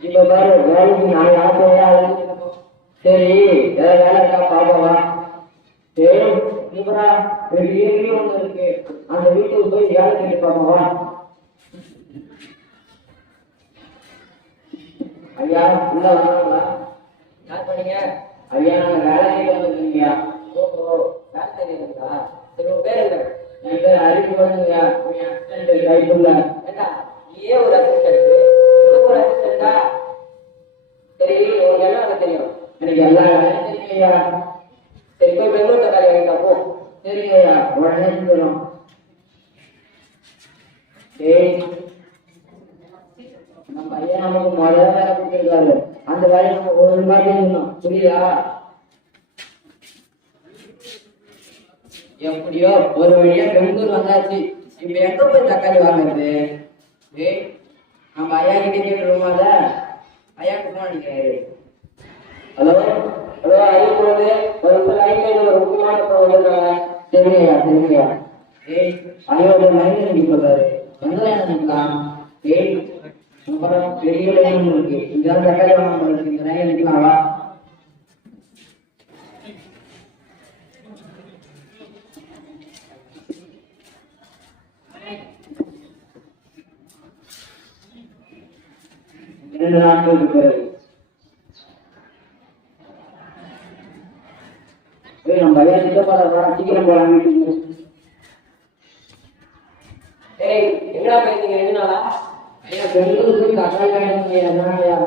இப்ப பாரு வேலைக்கு நான் யாரும் சரி வேற வேலை இருக்கா பாப்பவா சரி இப்படா பெரிய வீடு ஒண்ணு இருக்கு அந்த வீட்டுக்கு போய் வேலை கேட்டு பாப்பவா ஐயா உள்ள வந்தாங்களா யார் பண்ணீங்க ஐயா நாங்க வேலை கேட்டு வந்திருக்கீங்க ஓஹோ வேலை தெரியுதுங்களா சரி உங்க பேர் என்ன என் பேர் அறிவு வந்துங்க என் அசிஸ்டன்ட் கைப்புள்ள ஏண்டா நீயே ஒரு அசிஸ்டன்ட் உனக்கு ஒரு அசிஸ்டண்டா சரி உனக்கு என்ன தெரியும் எனக்கு எல்லா வேலையும் தெரியுங்கய்யா சரி போய் பெங்களூர் தக்காளி வாங்கிட்டா போ சரிங்கய்யா உடனே சொல்லும் சரி நம்ம ஐயா நமக்கு முதல்ல வேலை கொடுத்துருக்காரு அந்த வேலையை நம்ம ஒழுங்கா செய்யணும் புரியுதா எப்படியோ ஒரு வழியா பெங்களூர் வந்தாச்சு இப்ப எங்க போய் தக்காளி வாங்குறது நம்ம ஐயா கிட்டே கேட்டுருவோமால ஐயாக்கு போன் அடிக்கிறாரு ஹலோ ஹலோ ஐயா போது ஒரு ஒரு முக்கியமான வந்துருக்காங்க சரிங்கய்யா சரிங்கய்யா ஐயோட லைன் அடிக்க சொல்றாரு எந்த லைன் அடிக்கலாம் அப்புறம் பெரிய லைன் இருக்கு இந்த தக்காளி வாங்க இந்த லைன் அடிக்கலாமா ரெண்டு நாட்களுக்கு பிறகு நம்ம ஐயா சீக்கிரம் போலாம் வீட்டுக்கு எங்கடா போயிருந்தீங்க ரெண்டு நாளா ஐயா பெங்களூருக்கு தக்காளி வாங்கிட்டு ஐயா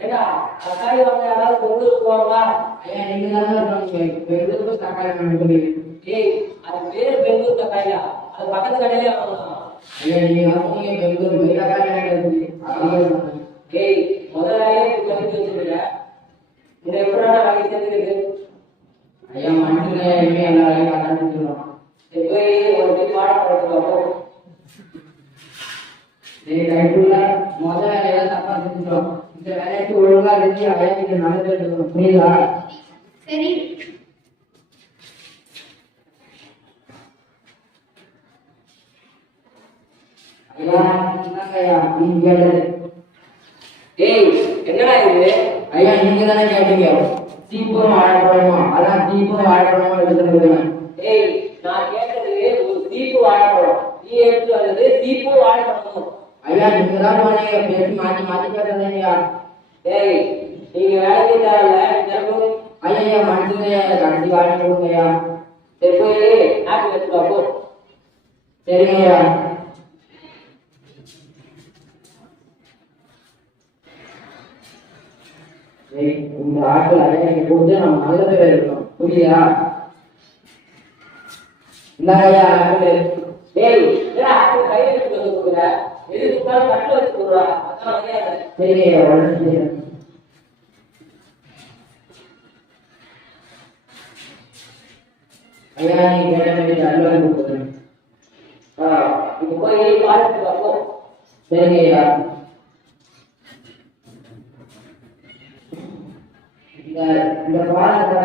ஏடா தக்காளி வாங்க யாராவது பெங்களூருக்கு போவாங்களா ஐயா நீங்க தான் பெங்களூருக்கு தக்காளி வாங்கிட்டு அது பேர் பெங்களூர் தக்காளியா அது பக்கத்து கடையிலே வாங்கலாம் ஐயா நீங்க வாங்க பெங்களூர் போய் தக்காளி வாங்கிட்டு முதலாளே கழித்து வச்சிருக்க இந்த எப்படா வாங்கி சேர்ந்துருக்கு ஐயா மனுஷங்க இனிமே எல்லாரையும் கட்டாந்துருக்கோம் போய் ஒரு போய் பாடம் படுத்துக்கோ கைக்குள்ள முதல் வேலையெல்லாம் தப்பா செஞ்சுட்டோம் இந்த வேலைக்கு ஒழுங்கா இருந்து ஐயா நீங்க நடந்துட்டு புரியுதா சரி ஐயா என்னங்க ஐயா நீங்க கேட்டது என்னடா இது ஐயா நீங்க தானே கேட்டீங்க தீபம் வாழைப்பழமா அதான் தீபம் வாழைப்பழமா எடுத்துருக்குங்க நான் கேட்டது ஒரு தீப்பு வாழைப்பழம் நீ எடுத்து வந்தது தீப்பு வாழைப்பழம் ஐயா நீங்க தான் போனீங்க பேசி மாத்தி மாத்தி கேட்டதையா நீங்க வேலைக்கு தேவையில்ல ஐயா மனுஷங்க கடைசி வாழை கொடுங்கய்யா சரி போய் ஆப்பிள் எடுத்துக்கோ போ சரிங்கய்யா இந்த ஆட்கள் ஐயா கொடுத்து நம்ம நல்ல பேர் இருக்கணும் புரியுதா இந்த ஐயா ஆப்பிள் ஆப்பிள் கையில் எடுத்து வந்து கொடுக்குற எது கொடுத்தாலும் கட்டில் வச்சு கொடுறா சரி ஐயா நீங்க கேட்ட வேண்டிய அல்வா கொடுக்குறேன் இப்ப போய் பார்த்துட்டு வரப்போ சரிங்க ஐயா இந்த பாடத்தை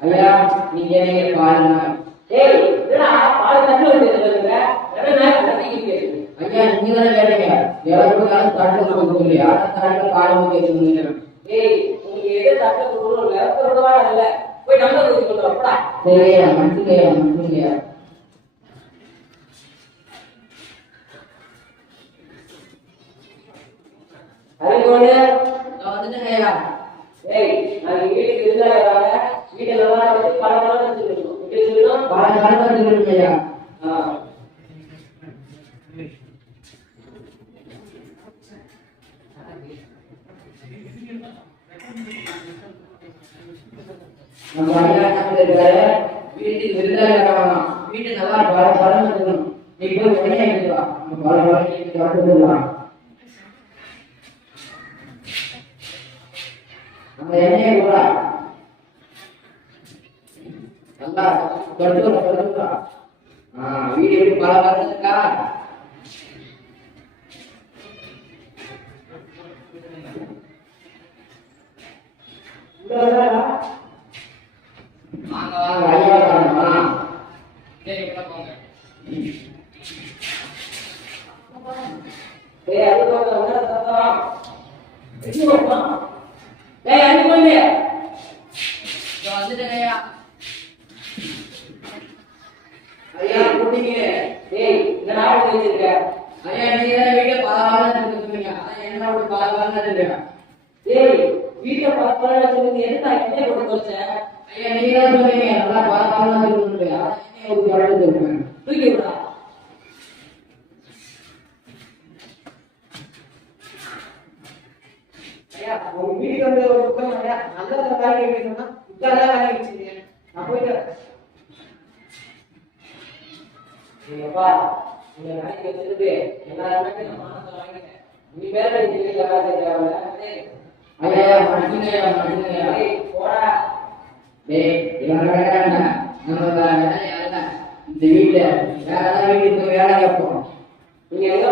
ஐயா நீங்க பாருங்க ஐயா நீங்க தானே கேட்டீங்க எவ்வளவு தட்டு கொடுக்க இல்லையா தட்டு பாடம் கேட்கணும் உங்களுக்கு எது தட்டு கொடுக்கணும் இல்ல போய் நம்பர் கொடுத்துருப்பா சரியா மனுஷங்கய்யா மனுஷங்கய்யா வந்துட்டேங்கய்யா நான் வீட்டுக்கு இருந்தாங்க வீட்டுல வச்சு பல வச்சுக்கணும் பல வச்சுக்கணுங்கய்யா நம்ம இருக்காரு வீட்டுக்கு விருந்தாளி வரலாம் வீட்டு நல்லா பல பலம் இருக்கணும் நீ போய் உடனே எடுத்துவா பல பலம் நம்ம எண்ணெயை கூட நல்லா தொடுத்துக்கிறா வீடு எப்படி பல வரதுக்கா வாங்க வாங்க ஐயா வாங்க சரி போங்க ஏய் அது போங்க என்ன சத்தம் எங்க போறா ஏய் அங்க போங்க வந்துட்டேயா ஐயா குடிங்க ஏய் என்னடா பண்ணிட்டு ஐயா நீங்க வீட்ல பாலாவால சொல்லுங்க அதான் என்ன ஒரு பாலாவால சொல்லுங்க ஏய் வீட்ல பாலாவால சொல்லுங்க என்ன என்ன போட்டு தோச்சேன் ஐயா நீங்க தான் சொல்லுங்க நல்லா பாலாவால சொல்லுங்க அதான் என்ன ஒரு பாலாவால சொல்லுங்க தூக்கி விடா ஐயா உங்க வீட்டுக்கு வந்து ஒரு புத்தகம் ஐயா நல்ல தக்காளி வேணும்னா புத்தகம் வாங்கி வச்சிருக்கேன் நான் போயிட்டு ஏப்பா நீங்க நாளைக்கு வச்சிருக்கு எல்லாருமே நான் மானத்தை வாங்கிட்டேன் நீ பேர நீ திருப்பி காசு தேவையில்ல ஐயா மனுஷங்க டேய் போடா டேய் இவன் வேறானே நம்ம வேற இந்த வீட்ல வேற ஏதாவது வீட்டுக்கு வேலை கேட்போம் நீங்க எங்க